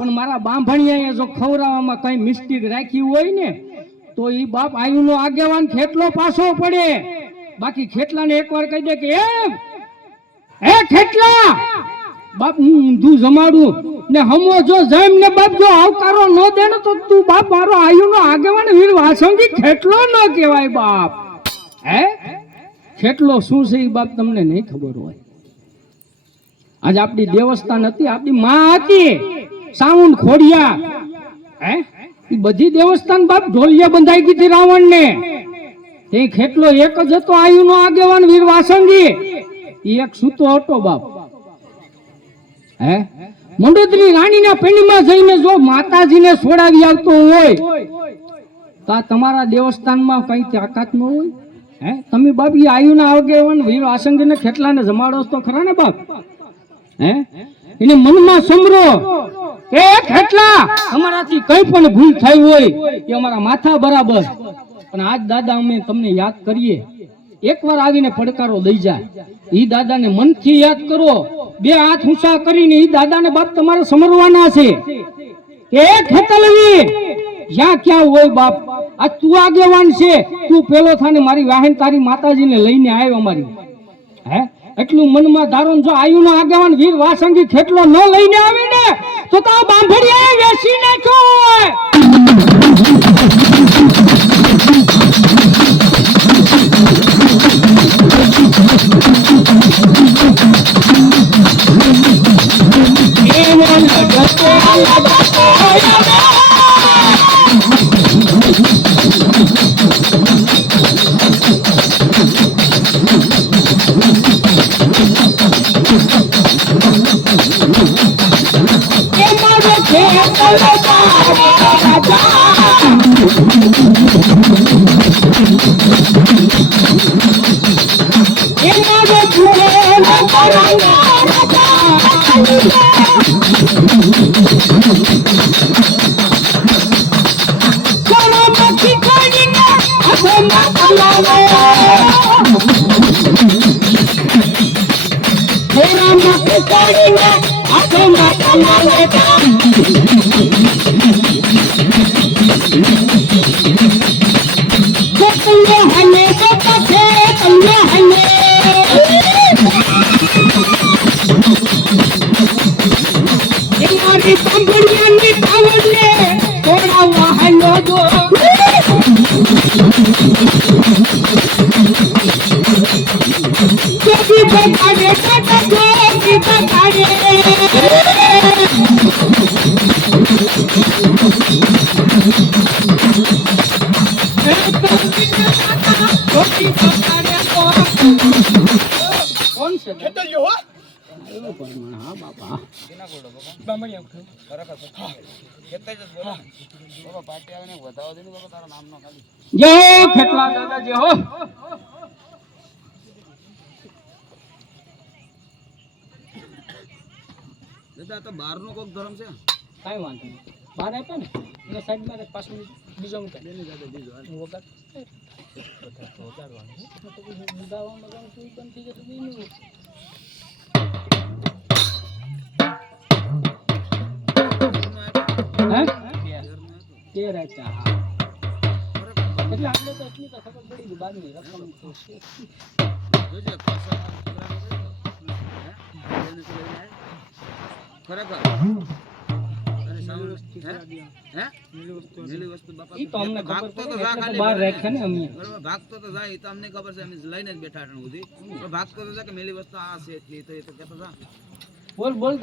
પણ મારા બાંભણિયાએ જો ખવડાવવામાં કઈ મિસ્ટેક રાખી હોય ને તો ઈ બાપ આયુનો આગેવાન ખેટલો પાછો પડે. બાકી ખેટલાને એકવાર કહી દે કે એ ખેટલા બાપ હું ઊંધું જમાડું ને હમો જો જેમ ને બાપ જો આવકારો ન દે ને તો તું બાપ મારો આયુનો આગેવાન વીર વાસંગી ખેટલો ન કહેવાય બાપ. હે ખેટલો શું છે એ બાપ તમને નહીં ખબર હોય. આજ આપણી દેવસ્થાન હતી, આપણી માં હતી સાઉન્ડ ખોડિયા. હે એ બધી દેવસ્થાન બાપ ઢોલિયા બંધાઈ ગઈ હતી રાવણ ને. એ ખેટલો એક જ હતો આયુનો આગેવાન વીર વાસંગી. એક સૂતો હતો બાપ. હે મંડોદરી રાણીના પેંડીમાં જઈને જો માતાજીને છોડાવી આવતો હોય તો તમારા દેવસ્થાનમાં કઈ તાકાત ન હોય. હે તમે બાપ એ આયુના આગેવાન વીર વાસંગીને ખેટલાને જમાડો તો ખરા ને બાપ. હે એને મનમાં સમરો એ ખેટલા અમારાથી કઈ પણ ભૂલ થઈ હોય એ અમારા માથા બરાબર, પણ આજ દાદા અમે તમને યાદ કરીએ. એકવાર આવીને પડકારો દઈ જાય. ઈ દાદાને મનથી યાદ કરો, બે હાથ ઊંચા કરીને ઈ દાદાને બાપ તમારે સમરવાના છે. એ ખેતલવી જ્યાં ક્યાં હોય બાપ, આ તું આગેવાન છે, તું પેલો થાને મારી વાહન તારી માતાજીને લઈને આવ્યો અમારી. હે એટલું મનમાં ધારો જો આયુનો આગેવાન વીર વાસંગી ખેટલો ન લઈને આવે ને તો આ બાંભડિયાએ વેચી નાખ્યો હોય. જય ખેટલા દાદા જય હો. દાદા તો બહાર નો કોક ધર્મ છે, કઈ વાંધો નહીં. બહાર આપ્યા ને એના સાઈડ માં પાછું બીજો મૂકે બેની દાદા બીજો વગાડ વગાડવાનું તો બુધાવામાં ગામ કોઈ પણ થઈ જતું બીનું હે કે રાચા. હા એટલે આપણે તો એટલી તો ખબર પડી ગઈ બાદની રકમ જોજે પાછા ખરેખર અને સાઉન્ડ હે નીલી વસ્તુ બાપા ઈ તો અમને ભાગતો તો જા ખાલી બહાર રાખ્યા ને અમે બરાબર ભાગતો તો જાય ઈ તો અમને ખબર છે, અમે લઈને જ બેઠા હતા સુધી ભાગતો તો જા કે મેલી વસ્તુ આ છે એટલી તો એ તો કહેતો જા બોલ બોલ.